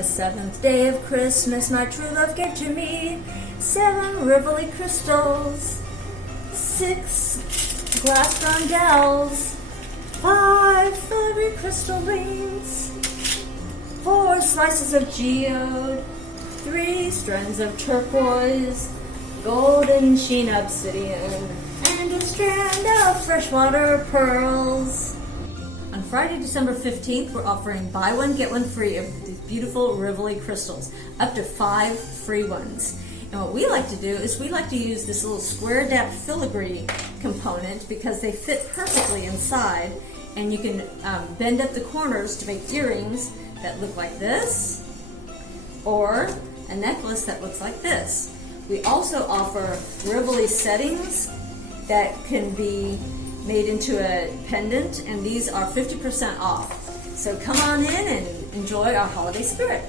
the seventh day of Christmas, my true love gave to me 7 Rivoli Crystals, 6 glass rondelles, 5 filigree crystal rings, 4 slices of geode, 3 strands of turquoise, golden sheen obsidian, and a strand of freshwater pearls. On Friday, December 15th, we're offering buy one, get one free of these beautiful Rivoli crystals, up to 5 free ones. And what we like to do is we like to use this little square depth filigree component because they fit perfectly inside, and you can bend up the corners to make earrings that look like this, or a necklace that looks like this. We also offer Rivoli settings that can be made into a pendant, and these are 50% off. So come on in and enjoy our holiday spirit.